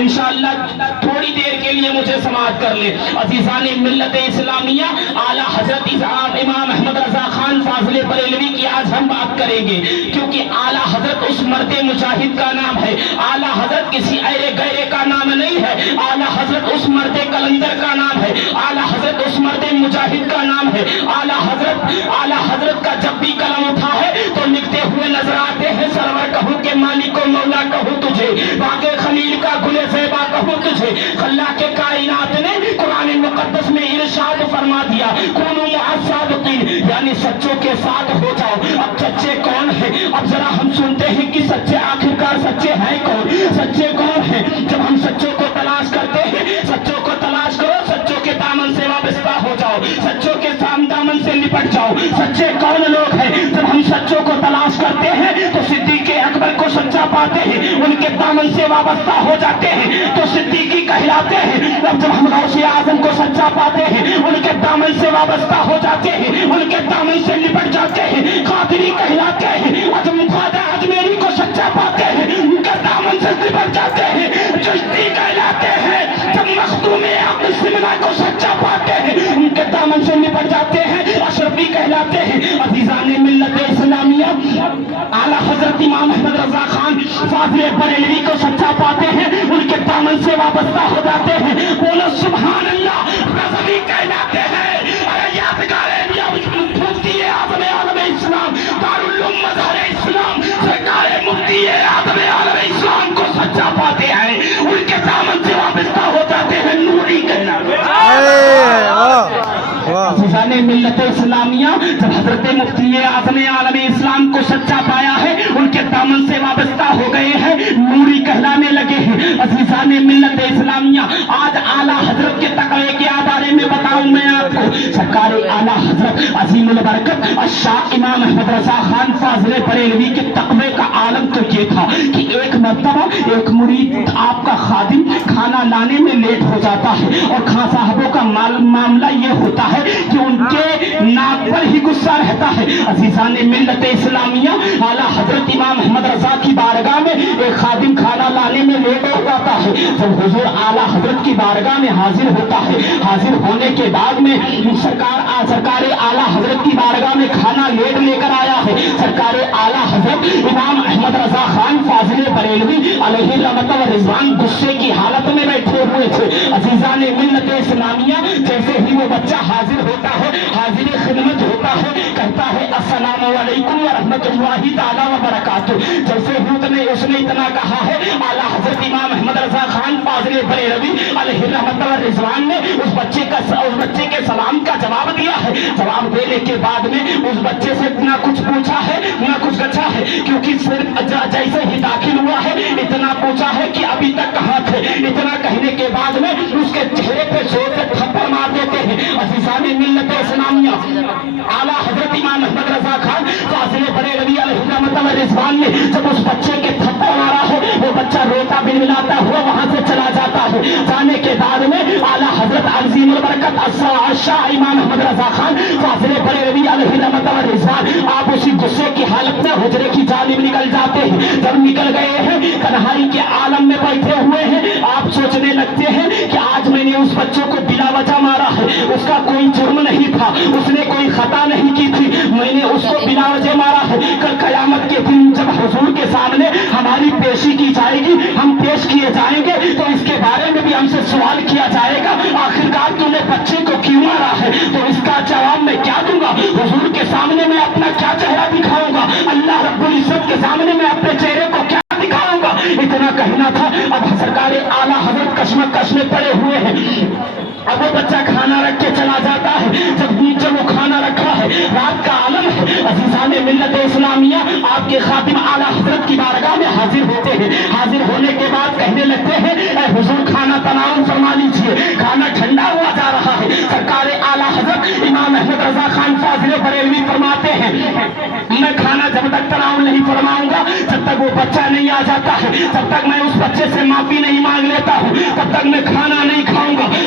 انشاءاللہ تھوڑی دیر کے لیے مجھے سماعت کر لیں۔ عزیزان ملت اسلامیہ، اعلیٰ حضرت امام احمد رضا خان فاضل بریلوی کی آج ہم بات کریں گے، کیونکہ اعلیٰ حضرت اس مرد مجاہد کا نام ہے، اعلیٰ حضرت کسی ایرے گیرے کا نام نہیں ہے، اعلیٰ حضرت اس مرد کلندر کا نام ہے، اعلیٰ حضرت اس مرد مجاہد کا نام ہے۔ اعلیٰ حضرت کا جب بھی قلم اٹھا ہے تو لکھتے ہوئے نظر آتے ہیں، سرور کہوں کہ مالک و مولا کہوں تجھے، باقی خلیل کا گل زیبا کہوں تجھے۔ اللہ کے کائنات نے قرآن مقدس میں ارشاد فرما دیا، کونوا مع الصادقین، یعنی سچوں کے ساتھ ہو جاؤ۔ اب سچے کون ہیں؟ اب ذرا ہم سنتے ہیں کہ سچے آخرکار سچے ہیں کون؟ سچے کون ہیں؟ جب ہم سچوں کو تلاش کرتے ہیں، سچوں کو تلاش کرو، سچوں کے دامن سے وابستہ ہو جاؤ، سچوں کے دامن سے لپٹ جاؤ۔ سچے کون لوگ ہیں؟ جب ہم سچوں کو تلاش کرتے ہیں تو صدیق اکبر کو سچا پاتے ہیں، ان کے دامن سے وابستہ ہو جاتے ہیں تو صدیقی کہلاتے ہیں۔ اب جب ہم غوث اعظم کو سچا پاتے ہیں، ان کے دامن سے وابستہ ہو جاتے ہیں، ان کے دامن سے لپٹ جاتے ہیں، قادری کہلاتے ہیں۔ خواجہ اجمیری کو سچا پاتے ہیں، ان کے دامن سے لپٹ جاتے ہیں، چشتی کہلاتے ہیں۔ جب مخدوم عقل سمنا کو سچا پاتے ہیں، ان کے دامن سے لپٹ جاتے ہیں، اشرفی کہلاتے ہیں۔ عزیزان ملت اسلامیہ، اعلیٰ حضرت امام احمد رضا خان فاضل بریلوی کو سچا پاتے ہیں، ان کے دامن سے وابستہ ہو جاتے ہیں۔ بولو سبحان اللہ، رضوی کہلاتے ہیں۔ یادگار مفتی اعظم عالم اسلام، دارالعلوم مظہر اسلام، سرکار مفتی اعظم عالم اسلام کو سچا پاتے ہیں، ان کے دامن سے وابستہ ہو جاتے ہیں، نوری کہلاتے ہیں۔ عزیزان ملت اسلامیہ، جب حضرت مفتی اعظم عالم اسلام کو سچا پایا ہے، ان کے دامن سے وابستہ ہو گئے ہیں، نوری کہلانے لگے ہیں۔ عزیزان ملت اسلامیہ، آج اعلیٰ حضرت کے تقوی کے بارے میں بتاؤں میں آپ کو۔ سرکار اعلیٰ حضرت عظیم البرکت الشاہ امام احمد رضا خان فاضل بریلوی کے تقوی کا عالم تو یہ تھا کہ ایک مرتبہ ایک مرید آپ کا خادم کھانا لانے میں لیٹ ہو جاتا ہے، اور خان صاحبوں کا معاملہ یہ ہوتا ہے کہ ان کے ناک پر ہی غصہ رہتا ہے۔ عزیزان ملت اسلامیہ، اعلیٰ حضرت امام احمد رضا کی بارگاہ میں ایک خادم کھانا لانے میں لیٹ ہو جاتا ہے۔ جب حضور اعلیٰ حضرت کی بارگاہ میں حاضر ہوتا ہے، حاضر ہونے کے بعد میں سرکار اعلیٰ حضرت کی بارگاہ میں کھانا لیٹ لے کر آیا ہے۔ سرکار اعلیٰ حضرت امام احمد رضا خان فاضل بریلوی علیہ رحمت و رضوان غصے کی حالت میں بیٹھے ہوئے تھے۔ عزیزان ملت اسلامیہ، جیسے ہی وہ بچہ حاضر ہوتا ہے، حاضر خدمت ہوتا ہے، کہتا ہے السلام علیکم ورحمۃ اللہ تعالیٰ وبرکاتہ۔ جیسے اس نے اتنا کہا ہے، اعلیٰ حضرت امام احمد رضا خان فاضل بریلوی علیہ رحمت و رضوان نے اس بچے کے سلام کا جواب دیا ہے۔ جواب دینے کے بعد میں اس بچے سے نہ کچھ پوچھا ہے نہ کچھ گچھا ہے، کیونکہ صرف جیسے ہی داخل ہوا ہے اتنا پوچھا ہے کہ ابھی تک کہاں تھے۔ اتنا کہنے کے بعد میں اس کے چہرے پہ زور سے تھپڑ مار دیتے ہیں۔ عزیزان ملت اسلامیہ، اعلیٰ حضرت امام احمد رضا خان فاضل بریلوی علیہ رحمت و رضوان نے جب اس بچے کے تھپڑ مارا ہے، وہ بچہ روتا بلبلاتا ہوا وہاں سے چلا جاتا ہے۔ جانے کے بعد میں اعلیٰ حضرت عظیم البرکت الشاہ امام احمد رضا خان فاضل بریلوی علیہ رحمت و رضوان، آپ اسی غصے کی حالت میں حجرے کی جانب نکل جاتے ہیں۔ جب نکل گئے ہیں، تنہائی کے عالم میں بیٹھے ہوئے ہیں، آپ سوچنے لگتے ہیں کہ آج میں نے اس بچوں کو بلا وجہ مارا ہے، اس کا کوئی جرم نہیں تھا، اس نے کوئی خطا نہیں کی تھی، میں نے اس کو بلا وجہ مارا ہے۔ کل قیامت کے دن جب حضور کے سامنے ہماری پیشی کی جائے گی، ہم پیش کیے جائیں گے، تو اس کے بارے میں بھی ہم سے سوال کیا جائے گا، آخرکار تو نے بچے کو کیوں مارا ہے؟ تو اس کا جواب میں کیا دوں گا؟ حضور کے سامنے میں اپنا کیا چہرہ دکھاؤں گا؟ اللہ رب العزت کے سامنے میں اپنے چہرے کو کیا دکھاؤں گا؟ اتنا کہنا تھا۔ اب سرکار اعلیٰ حضرت کشمکش میں پڑے ہوئے ہیں۔ اب وہ بچہ کھانا رکھ کے چلا جاتا ہے۔ جب وہ کھانا رکھا ہے، رات کا عالم ہے۔ عزیزان ملت اسلامیہ، آپ کے خاتم اعلیٰ حضرت کی بارگاہ میں حاضر ہوتے ہیں۔ حاضر ہونے کے بعد کہنے لگتے ہیں، اے حضور کھانا تناول فرما لیجیے، کھانا ٹھنڈا ہوا جا رہا ہے۔ سرکار اعلیٰ حضرت امام احمد رضا خان فاضل بریلوی فرماتے ہیں، میں کھانا جب تک تناول نہیں فرماؤں گا، جب تک وہ بچہ نہیں آ جاتا ہے، جب تک میں اس بچے سے معافی نہیں مانگ لیتا ہوں، تب تک میں کھانا نہیں کھاؤں گا۔